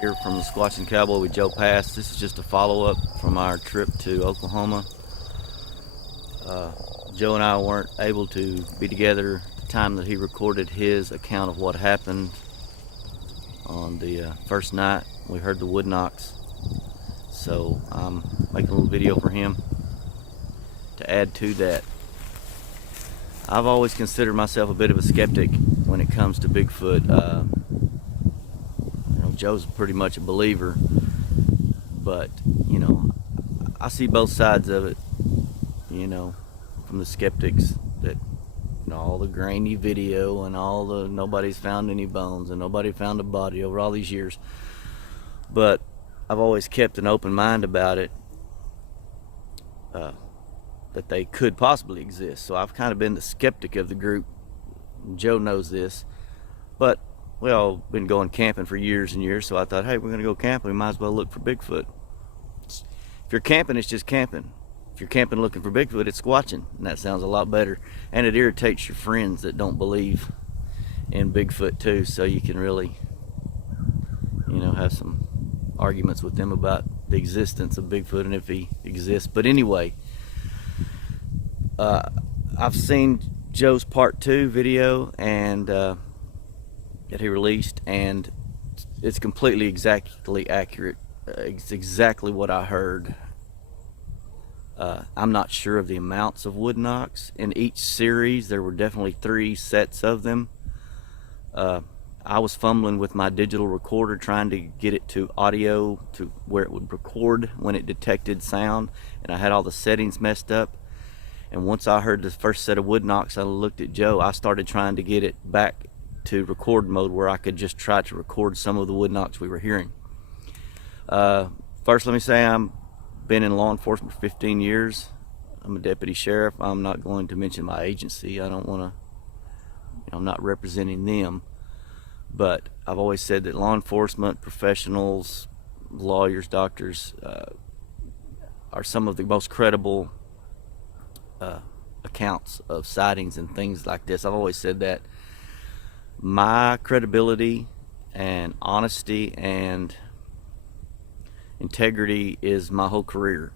Here from the Squatchin Cowboy with Joe Pass. This is just a follow-up from our trip to Oklahoma. Joe and I weren't able to be together at the time that he recorded his account of what happened on the first night. We heard the wood knocks, so I'm making a little video for him to add to that. I've always considered myself a bit of a skeptic when it comes to Bigfoot. Joe's pretty much a believer, but I see both sides of it. From the skeptics that all the grainy video and all the nobody's found any bones and nobody found a body over all these years. But I've always kept an open mind about it, that they could possibly exist. So I've kind of been the skeptic of the group. Joe knows this, but we all been going camping for years and years, so I thought, hey, we're gonna go camping, we might as well look for Bigfoot. If you're camping, it's just camping. If you're camping looking for Bigfoot, it's squatching, and that sounds a lot better. And it irritates your friends that don't believe in Bigfoot too, so you can really have some arguments with them about the existence of Bigfoot and if he exists. But anyway, I've seen Joe's part 2 video and that he released, and it's completely exactly accurate. It's exactly what I heard. I'm not sure of the amounts of wood knocks in each series. There were definitely 3 sets of them. I was fumbling with my digital recorder trying to get it to audio to where it would record when it detected sound, and I had all the settings messed up. And once I heard the first set of wood knocks, I looked at Joe. I started trying to get it back to record mode where I could just try to record some of the wood knocks we were hearing. First, let me say I've been in law enforcement for 15 years. I'm a deputy sheriff. I'm not going to mention my agency. I don't want to, I'm not representing them, but I've always said that law enforcement professionals, lawyers, doctors, are some of the most credible accounts of sightings and things like this. I've always said that. My credibility and honesty and integrity is my whole career.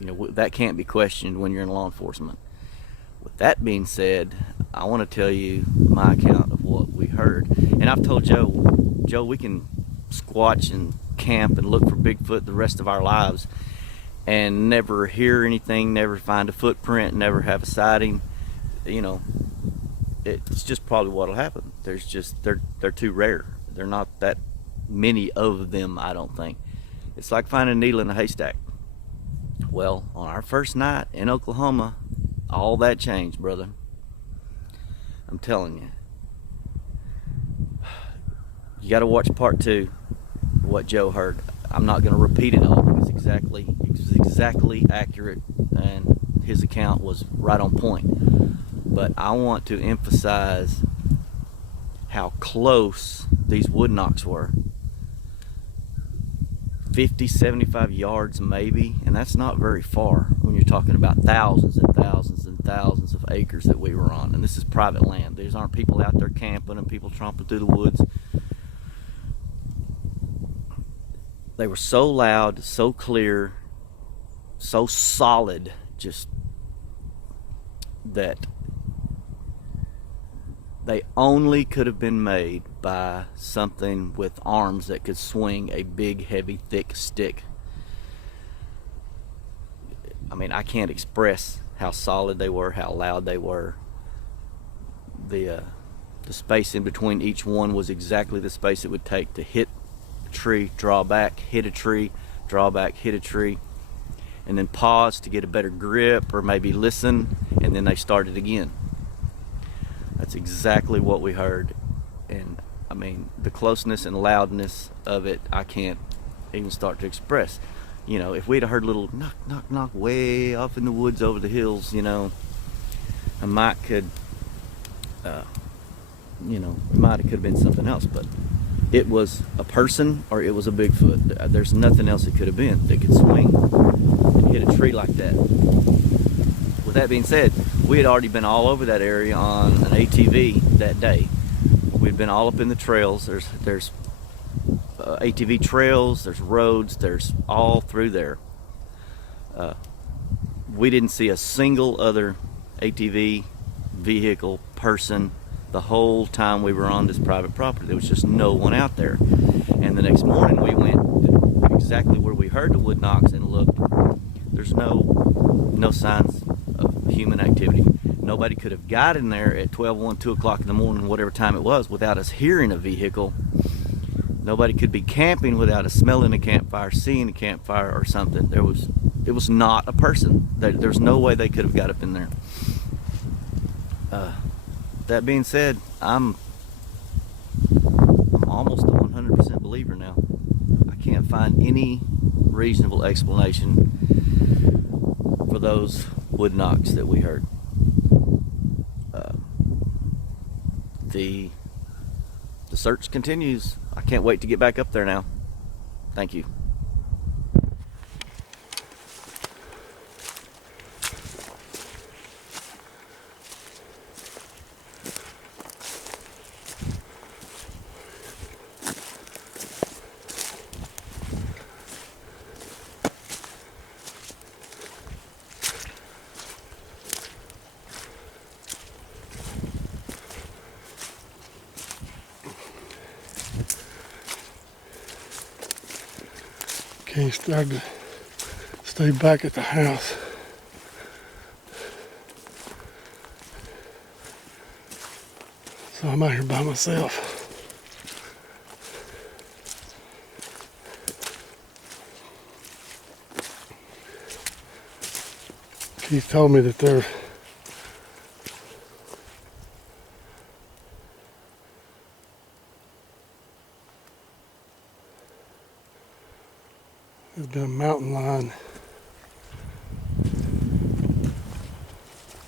That can't be questioned when you're in law enforcement. With that being said, I want to tell you my account of what we heard. And I've told Joe, we can squatch and camp and look for Bigfoot the rest of our lives and never hear anything, never find a footprint, never have a sighting. It's just probably what'll happen. They're too rare. They're not that many of them, I don't think. It's like finding a needle in a haystack. Well, on our first night in Oklahoma, all that changed, brother. I'm telling you. You got to watch part 2, what Joe heard. I'm not going to repeat it all. It's exactly accurate, and his account was right on point. But I want to emphasize how close these wood knocks were. 50, 75 yards maybe, and that's not very far when you're talking about thousands and thousands and thousands of acres that we were on. And this is private land. These aren't people out there camping and people tromping through the woods. They were so loud, so clear, so solid, just that they only could have been made by something with arms that could swing a big, heavy, thick stick. I mean, I can't express how solid they were, how loud they were. The space in between each one was exactly the space it would take to hit a tree, draw back, hit a tree, draw back, hit a tree, and then pause to get a better grip or maybe listen, and then they started again. That's exactly what we heard. And I mean, the closeness and loudness of it, I can't even start to express. If we'd have heard a little knock, knock, knock way off in the woods over the hills, I might could, it might have could have been something else, but it was a person or it was a Bigfoot. There's nothing else it could have been that could swing and hit a tree like that. With that being said, we had already been all over that area on an ATV that day. We've been all up in the trails. There's ATV trails, there's roads, there's all through there. We didn't see a single other ATV, vehicle, person the whole time we were on this private property. There was just no one out there. And the next morning we went exactly where we heard the wood knocks and looked. There's no signs of human activity. Nobody could have got in there at 12, 2 o'clock in the morning, whatever time it was, without us hearing a vehicle. Nobody could be camping without us smelling a campfire, seeing a campfire or something. It was not a person. There's no way they could have got up in there. That being said, I'm almost a 100% believer now. I can't find any reasonable explanation for those wood knocks that we heard. The search continues. I can't wait to get back up there now. Thank you. Can't start to stay back at the house. So I'm out here by myself. Keith told me that there's been a mountain lion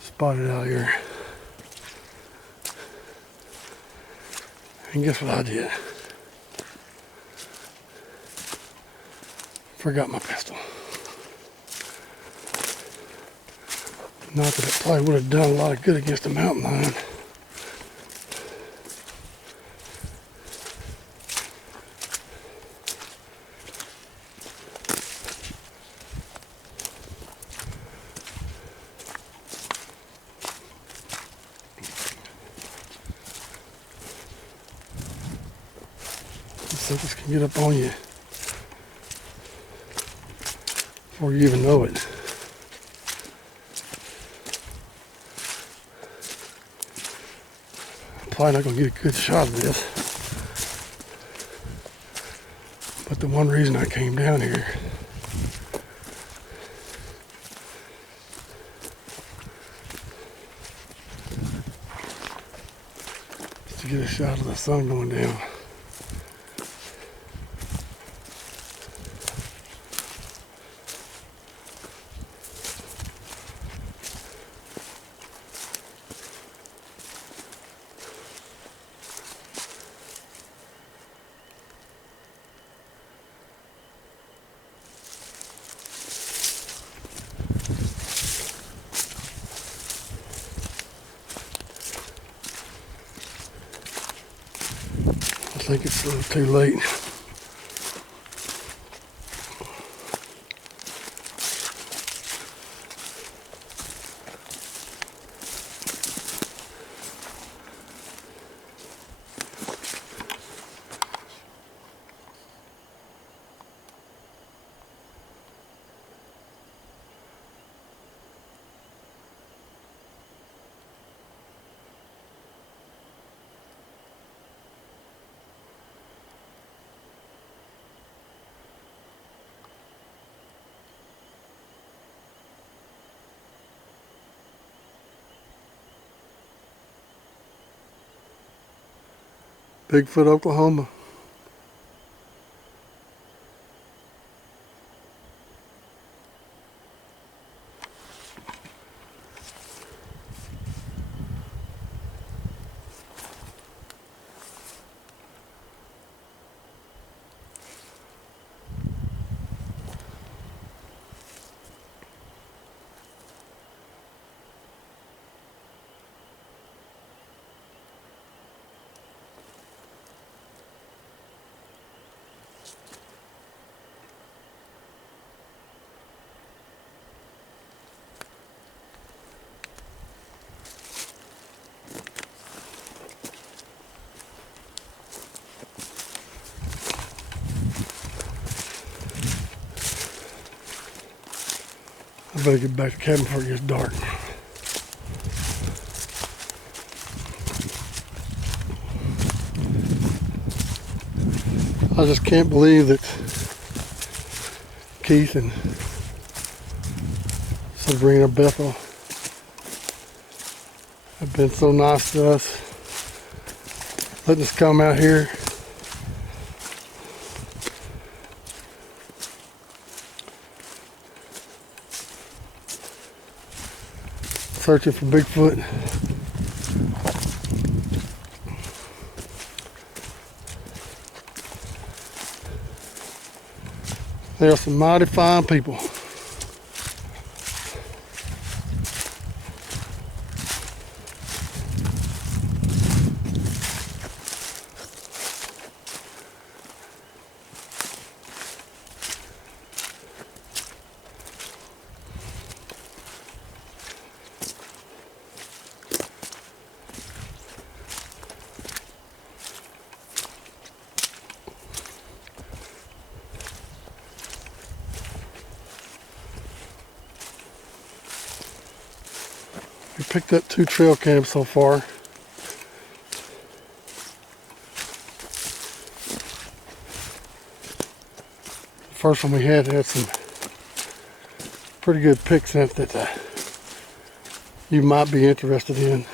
spotted out here. And guess what I did? Forgot my pistol. Not that it probably would have done a lot of good against a mountain lion. Suckers can get up on you before you even know it. I'm probably not going to get a good shot of this, but the one reason I came down here is to get a shot of the sun going down. I think it's a little too late. Bigfoot, Oklahoma. I better get back to the cabin before it gets dark. I just can't believe that Keith and Sabrina Bethel have been so nice to us, letting us come out here. Searching for Bigfoot. They are some mighty fine people. We picked up 2 trail cams so far. The first one we had some pretty good pics in it that you might be interested in.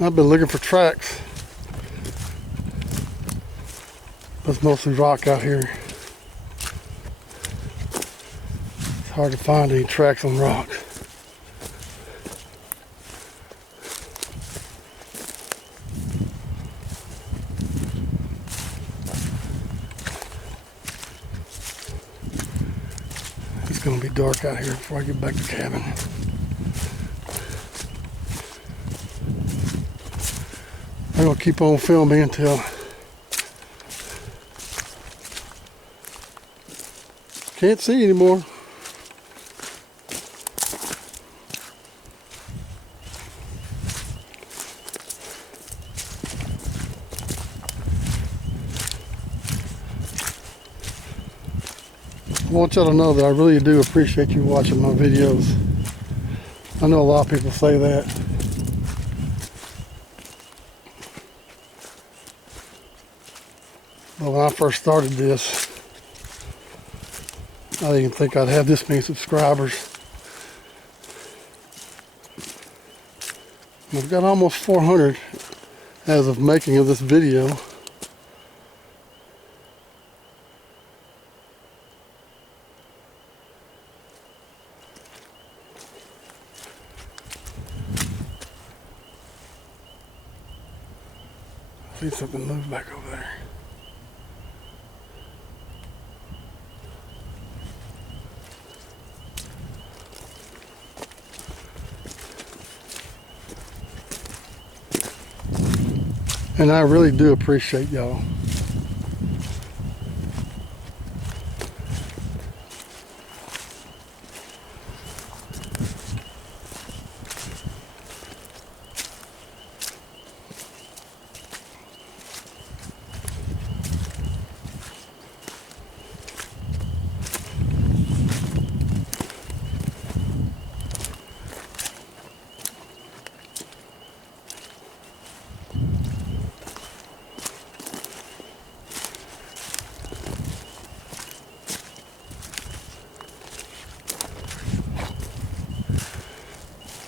I've been looking for tracks. It's mostly rock out here. It's hard to find any tracks on rock. It's gonna be dark out here before I get back to the cabin. I'm gonna keep on filming until can't see anymore. I want y'all to know that I really do appreciate you watching my videos. I know a lot of people say that. But when I first started this, I didn't even think I'd have this many subscribers. I've got almost 400 as of making of this video. I see something move back over there. And I really do appreciate y'all.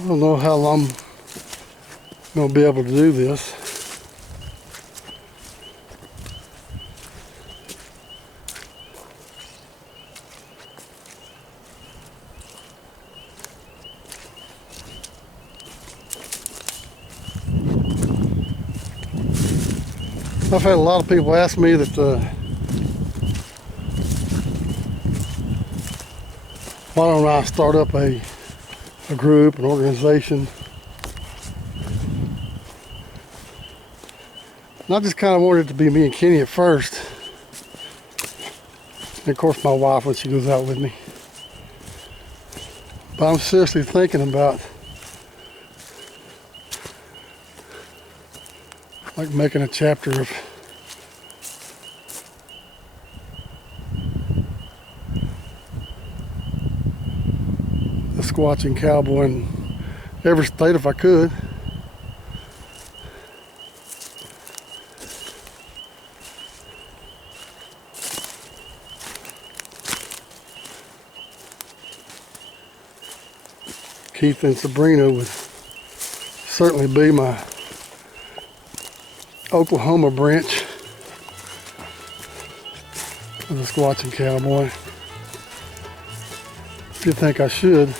I don't know how long I'm going to be able to do this. I've had a lot of people ask me that why don't I start up a group, an organization. And I just kind of wanted it to be me and Kenny at first. And of course my wife when she goes out with me. But I'm seriously thinking about like making a chapter of the Squatchin cowboy in every state if I could. Keith and Sabrina would certainly be my Oklahoma branch of the Squatchin cowboy. If you think I should,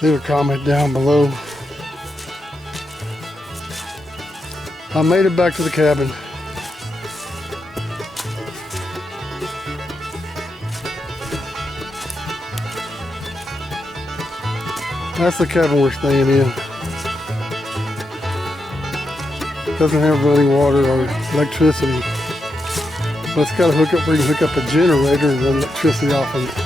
leave a comment down below. I made it back to the cabin. That's the cabin we're staying in. Doesn't have running water or electricity, but it's got a hookup where you can hook up a generator and run electricity off of it.